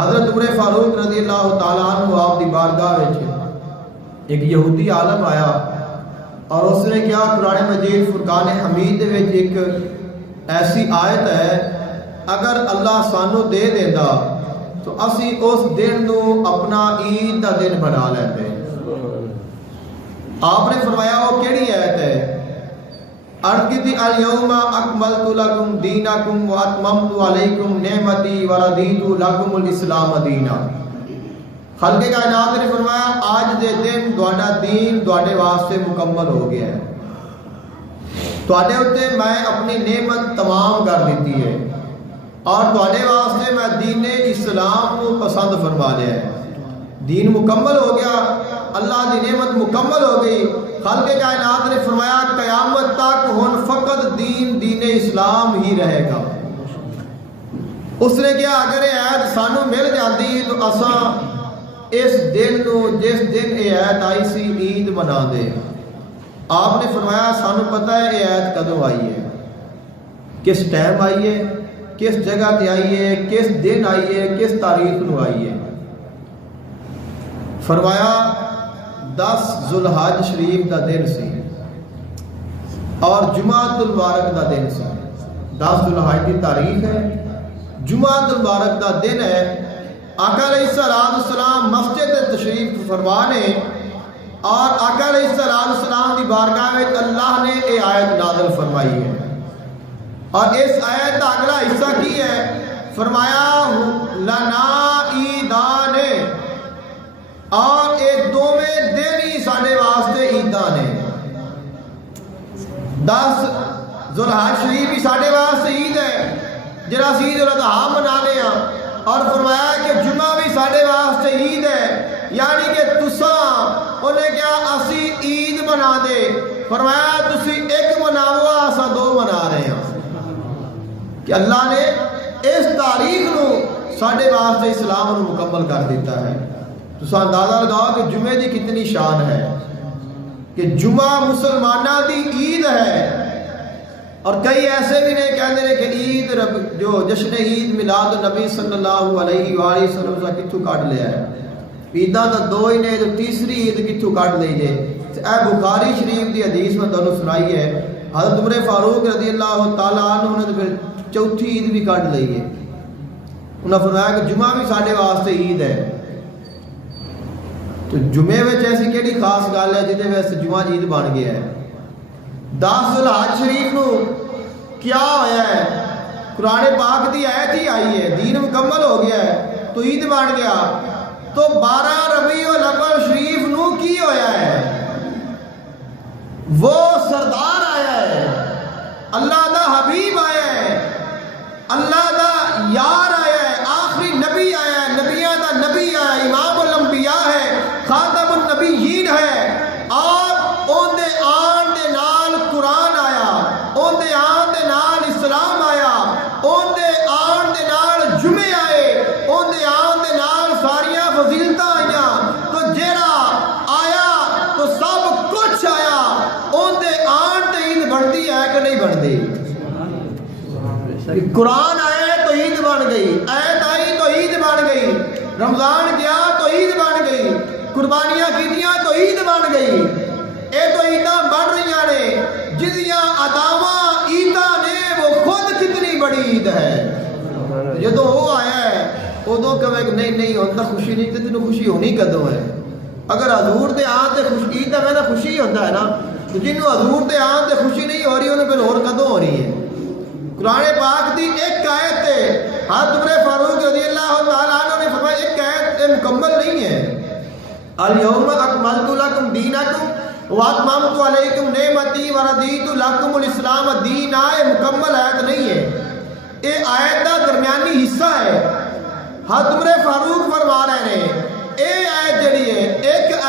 حضرت عمر فاروق رضی اللہ تعالیٰ عنہ آپ دی بارگاہ وچ ایک یہودی عالم آیا اور اس نے کیا قرآن مجید فرقان حمید دے وچ ایک ایسی آیت ہے اگر اللہ سانو دے دیندا تو اسی اس دن نو اپنا عید دا دن بنا لیندے۔ آپ نے فرمایا وہ کیڑی آیت ہے؟ عرض کی تھی الیوم اکملت لکم دینکم واتممت علیکم نعمتی ورضیت لکم الاسلام دینا۔ خالق کائنات نے فرمایا آج دے دن تہاڈا دین تہاڈے واسطے مکمل ہو گیا ہے، تہاڈے اوتے میں اپنی نعمت تمام کر دیتی ہے اور تہاڈے واسطے میں دین اسلام کو پسند فرما لیا ہے۔ دین مکمل ہو گیا، اللہ دی نعمت مکمل ہو گئی۔ خالق کائنات نے فرمایا قیامت تک ہن فقط دین اسلام ہی رہے گا۔ اس نے کیا اگر یہ آیت سانو مل جاتی تو اساں اس دن نو جس دن یہ آیت آئی سی عید منا دے۔ آپ نے فرمایا سانو پتہ ہے یہ آیت کدوں آئی ہے، کس ٹائم آئی ہے، کس جگہ تے آئی ہے، کس دن آئی ہے، کس تاریخ نو آئی ہے۔ فرمایا 10 ذوالحج شریف دا دن سی اور جمعۃ المبارک دا دن سی۔ 10 ذوالحج کی تاریخ ہے، جمعۃ المبارک دا دن ہے۔ آقا علیہ السلام مسجد تشریف فرما نے اور آقا علیہ السلام کی بارگاہ میں اللہ نے یہ آیت نازل فرمائی ہے اور اس آیت کا اگلا حصہ کی ہے؟ فرمایا لنا عیدان، اور یہ دونوں دن ہی سارے واسطے عیدان نے۔ 10 ذوالحج شریف بھی سارے واسطے عید ہے جہاں اسی عید الاضحیٰ منانے ہاں، اور فرمایا کہ جمعہ بھی سارے واسطے عید ہے، یعنی کہ تساں انہیں کیا اسی عید منا دے۔ فرمایا تسی ایک مناؤ اساں 2 منا رہے ہیں کہ اللہ نے اس تاریخ نو سارے واسطے اسلام نو مکمل کر دیتا ہے۔ تساں اندازہ لگاؤ کہ جمعے دی کتنی شان ہے کہ جمعہ مسلمانہ دی عید ہے، اور کئی ایسے بھی نہیں کہتے ہیں کہ عید جو جشن عید میلاد النبی صلی اللہ علیہ وآلہ وسلم سے کتوں کٹ لیا ہے۔ عیداں تو 2 ہی نے، جو تیسری عید کتوں کٹ لی جائے؟ اے بخاری شریف دی حدیث میں تمہیں سنائی ہے، حضرت عمر فاروق رضی اللہ تعالیٰ عنہ نے پھر چوتھی عید بھی کٹ لی ہے۔ انہوں نے فرمایا کہ جمعہ بھی سارے واسطے عید ہے۔ تو جمعے میں ایسی کیڑی خاص گل ہے جہدے وچ جمعہ عید بن گیا ہے؟ 10 ذوالحج شریف نو کیا ہویا ہے؟ قرآن پاک دی آیت ہی آئی ہے، دین مکمل ہو گیا ہے تو عید بن گیا۔ تو 12 ربیع الاول شریف نو کی ہویا ہے؟ وہ سردار آیا ہے، اللہ دا حبیب آیا ہے، اللہ دا یار آیا ہے، آخری نبی آیا ہے، نبیاں دا نبی آیا ہے، امام الانبیاء ہے، خاتم النبیین ہے، اور اون دے آن دے نال قرآن آیا، اون دے آن دے نال اسلام آیا، اون دے آن دے نال جمعے آئے، اون دے آن دے نال ساریاں فضیلتاں آئیاں۔ تو جیڑا آیا تو سب کچھ آیا، اون دے آن تے عید بنتی ہے کہ نہیں بنتی؟ قرآن آئے تو عید بن گئی، آیت آئی تو عید بن گئی، رمضان گیا تو عید بن گئی، قربانیاں کیتیاں تو عید بن گئی۔ اے تو عیداں بن رہی نے جدیاں اداواں عیداں نے، وہ خود کتنی بڑی عید ہے۔ جدو وہ آیا ہے ادو کہے کہ نہیں نہیں ہوں تو خوشی نہیں، تو تینوں خوشی ہونی کدوں ہے؟ اگر حضور دے آن تے خوشی عید ہے نا، خوشی ہوتا ہے نا، تو جنوں حضور دے آن تے خوشی نہیں ہو رہی انہیں پھر اور کدوں ہو رہی ہے؟ قرآن پاک دی ایک آیت تے حضرت عمر فاروق رضی اللہ تعالیٰ عنہ نے فرمایا ایک آیت مکمل نہیں ہے۔ الیوم اکملت لکم دینکم واتممت علیکم نعمتی ورضیت لکم الاسلام دینا، یہ مکمل آیت نہیں ہے، یہ آیت کا درمیانی حصہ ہے۔ حضرت عمر فاروق فرما رہے ہیں اے آیت جڑی ہے ایک